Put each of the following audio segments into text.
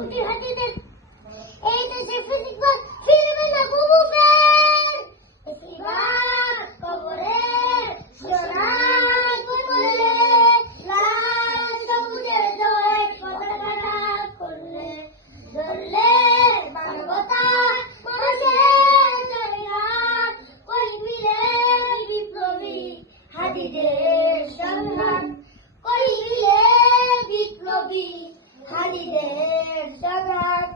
এই দেশে ফিজিক্যাল ফিল্মে না বুবুবের ইসলাম কবরের সোনা কই বলে লাল সবুজের জয় পতাকা করলে ধরলে মানবতা মানুষের জয়গান কই মিলে বিপ্লবী হাদিদের সংগ্রাম কই মিলে বিপ্লবী হাদিদের সংগ্রাম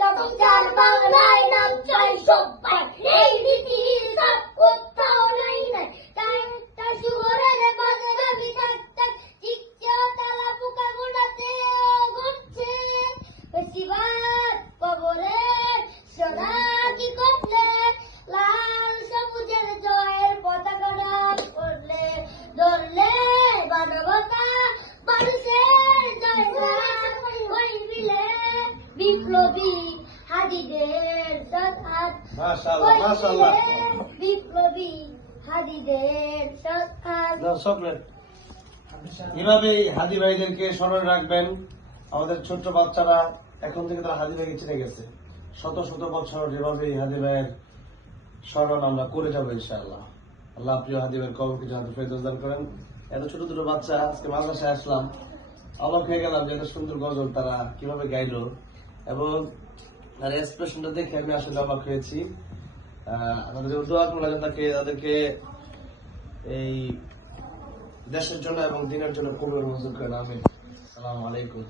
চমৎকার বাংলায় নাম চাই সবাই এই নীতির সব কোথাও নাই নাই তাই তাই শুয়োরের বাজারে আমি থাকতাম চিকচা তালা পোকা গোড়াতে ঘুরছে বেশিবার কবরের সোনা কি করলে লাল সবুজের জয়ের পতাকা করলে ধরলে মানবতা মানুষের জয়গান ওই মিলে বিপ্লবী হাদিদের সৎ মাশাআল্লাহ মাশাআল্লাহ বিপ্লবী হাদিদের সৎ চকলেট এভাবেই হাদি ভাইদেরকে স্মরণে রাখবেন। আমাদের ছোট্ট বাচ্চারা এখন থেকে তারা হাদি ভাইকে চিনে গেছে। শত শত বছর যেভাবে হাদি ভাইয়ের স্মরণ আমরা করে যাবো ইনশাআল্লাহ। আল্লাহ প্রিয় হাদি ভাইয়ের কবরকে জান্নাতুল ফেরদৌস দান করেন। এত ছোট ছোট বাচ্চা আজকে মাদ্রাসায় আসলাম, অবাক হয়ে গেলাম যে এত সুন্দর গজল তারা কিভাবে গাইলো এবং তার এক্সপ্রেশনটা দেখে আমি আসলে অবাক হয়েছি। আমাদের দোয়া করলাম তাদেরকে এই দেশের জন্য এবং দিনের জন্য কবুল মঞ্জুর করেন। আমিন। আসসালামু আলাইকুম।